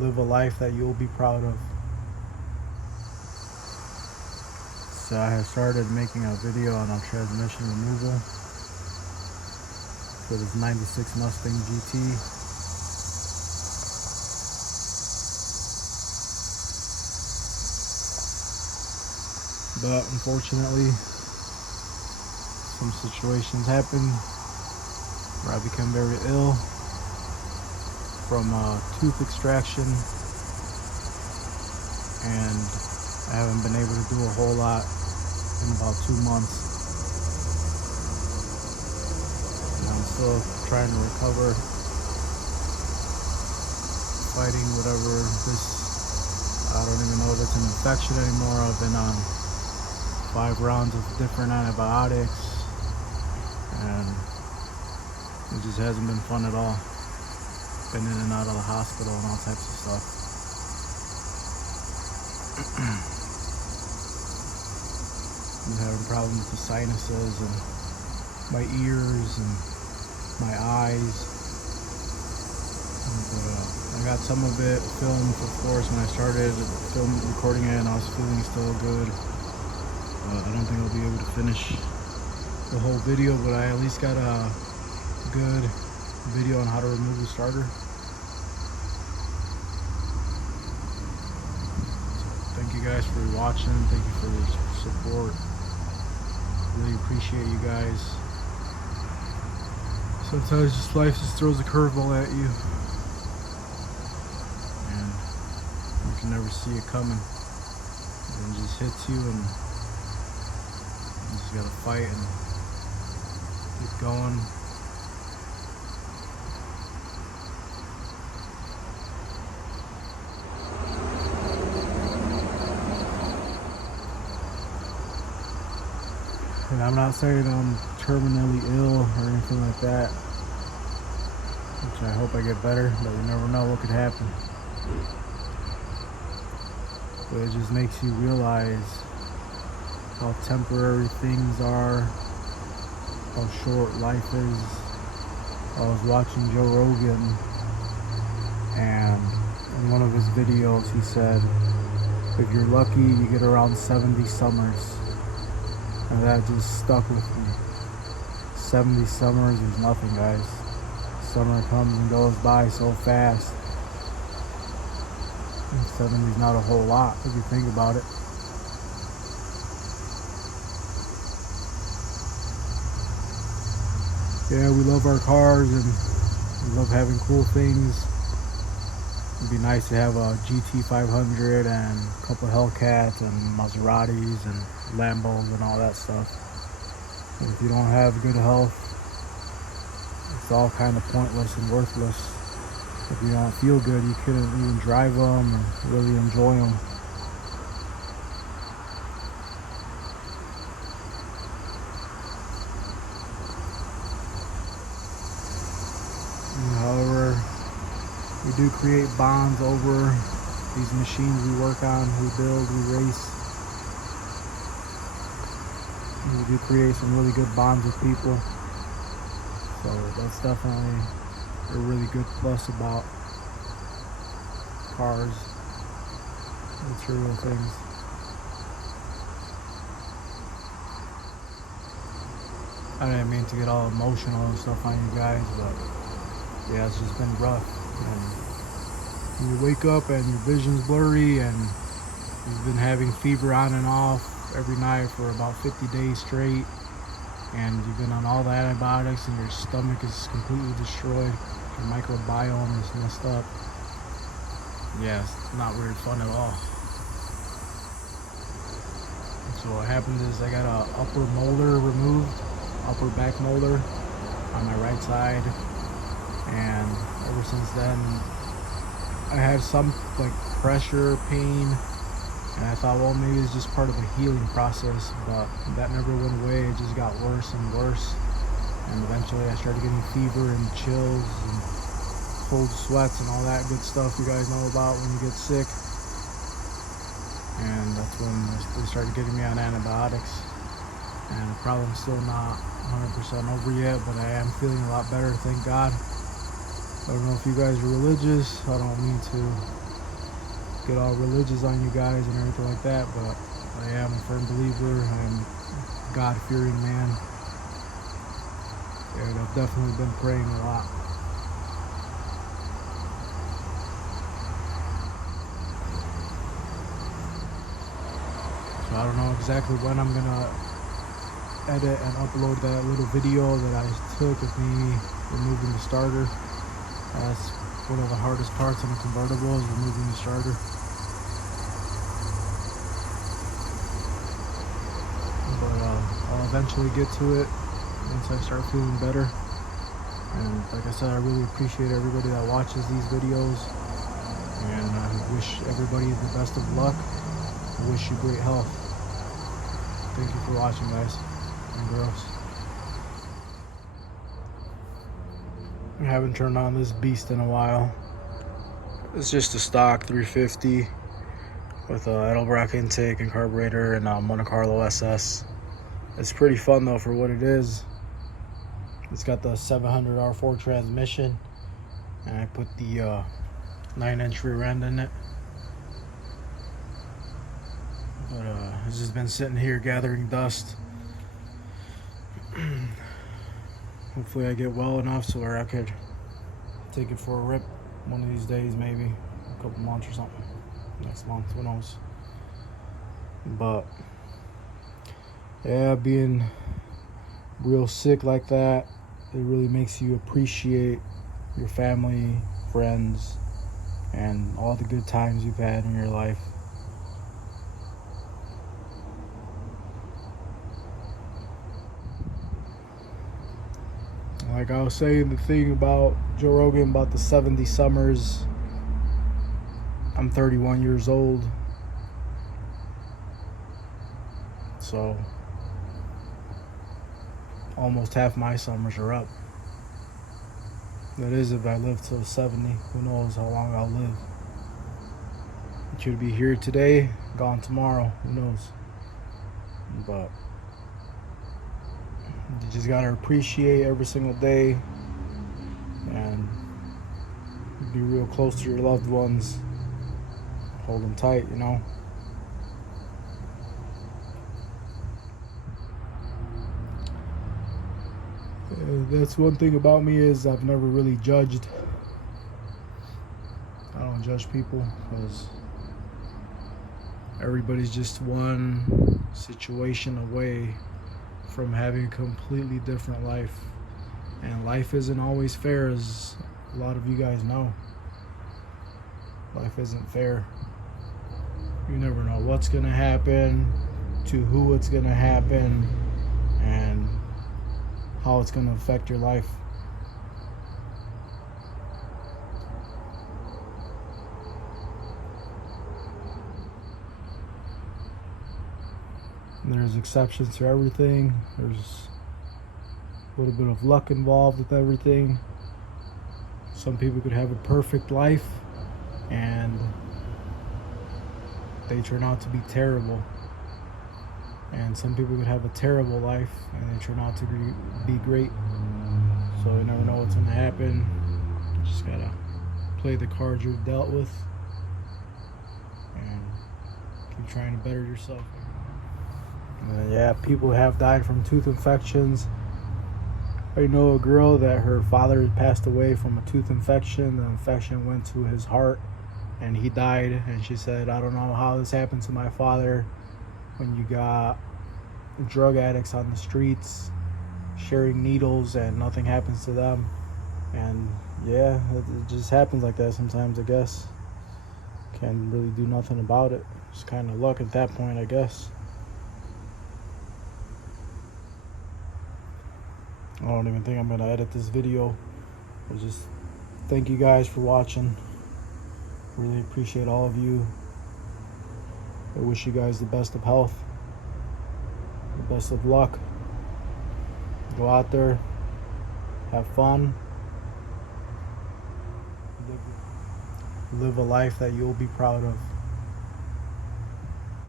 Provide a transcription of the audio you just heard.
live a life that you'll be proud of. So I have started making a video on transmission removal for this 96 Mustang GT. But unfortunately, some situations happen where I become very ill from tooth extraction, and I haven't been able to do a whole lot in about 2 months. And I'm still trying to recover, fighting whatever this, I don't even know if it's an infection anymore. I've been on 5 rounds of different antibiotics, and it just hasn't been fun at all. Been in and out of the hospital and all types of stuff. I'm having problems with the sinuses and my ears and my eyes. But I got some of it filmed, of course, when I started recording it, and I was feeling still good. I don't think I'll be able to finish the whole video, but I at least got a good video on how to remove the starter. Thank you guys for watching. Thank you for your support. Really appreciate you guys. Sometimes just life just throws a curveball at you, and you can never see it coming. And it just hits you, and you just gotta fight and keep going. And I'm not saying I'm terminally ill or anything like that, which I hope I get better, but you never know what could happen. But it just makes you realize how temporary things are, how short life is. I was watching Joe Rogan, and in one of his videos he said, if you're lucky, you get around 70 summers. And that just stuck with me. 70 summers is nothing, guys. Summer comes and goes by so fast. And 70 is not a whole lot if you think about it. Yeah, we love our cars and we love having cool things. It'd be nice to have a GT 500 and a couple Hellcats and Maseratis and Lambos and all that stuff. But if you don't have good health, it's all kind of pointless and worthless. If you don't feel good, you couldn't even drive them and really enjoy them. However, we do create bonds over these machines we work on, we build, we race. We do create some really good bonds with people. So that's definitely a really good plus about cars, material things. I didn't mean to get all emotional and stuff on you guys, but yeah, it's just been rough. And you wake up and your vision's blurry, and you've been having fever on and off every night for about 50 days straight, and you've been on all the antibiotics, and your stomach is completely destroyed, your microbiome is messed up. Yeah, it's not very fun at all. So what happened is I got a upper molar removed, upper back molar on my right side, and ever since then I had some like pressure, pain, and I thought, well, maybe it's just part of the healing process, but that never went away. It just got worse and worse, and eventually I started getting fever and chills and cold sweats and all that good stuff you guys know about when you get sick. And that's when they started getting me on antibiotics, and the problem's still not 100% over yet, but I am feeling a lot better, thank God. I don't know if you guys are religious. I don't mean to get all religious on you guys and everything like that, but I am a firm believer. I am a God-fearing man, and I've definitely been praying a lot. So I don't know exactly when I'm gonna edit and upload that little video that I took of me removing the starter. That's one of the hardest parts on a convertible, is removing the starter. But I'll eventually get to it once I start feeling better. And like I said, I really appreciate everybody that watches these videos, and I wish everybody the best of luck. I wish you great health. Thank you for watching, guys and girls. I haven't turned on this beast in a while. It's just a stock 350 with a Edelbrock intake and carburetor and a Monte Carlo SS. It's pretty fun though for what it is. It's got the 700 R4 transmission, and I put the 9-inch rear end in it. But it's just been sitting here gathering dust. Hopefully I get well enough so where I could take it for a rip one of these days, maybe a couple months or something. Next month, who knows. But yeah, being real sick like that, it really makes you appreciate your family, friends, and all the good times you've had in your life. Like I was saying, the thing about Joe Rogan about the 70 summers, I'm 31 years old, so almost half my summers are up. That is if I live till 70. Who knows how long I'll live. I could be here today, gone tomorrow. Who knows? But you just gotta appreciate every single day and be real close to your loved ones. Hold them tight, you know. That's one thing about me, is I've never really judged. I don't judge people because everybody's just one situation away from having a completely different life, and life isn't always fair, as a lot of you guys know. Life isn't fair. You never know what's gonna happen, to who it's gonna happen, and how it's gonna affect your life. And there's exceptions to everything. There's a little bit of luck involved with everything. Some people could have a perfect life and they turn out to be terrible. And some people could have a terrible life and they turn out to be great. So you never know what's gonna happen. You just gotta play the cards you've dealt with and keep trying to better yourself. Yeah, people have died from tooth infections. I know a girl that her father passed away from a tooth infection. The infection went to his heart and he died. And she said, I don't know how this happened to my father, when you got drug addicts on the streets sharing needles and nothing happens to them. And yeah, it just happens like that sometimes, I guess. Can't really do nothing about it. It's kind of luck at that point, I guess. I don't even think I'm gonna edit this video. I just thank you guys for watching. Really appreciate all of you. I wish you guys the best of health, the best of luck. Go out there, have fun, live a life that you'll be proud of.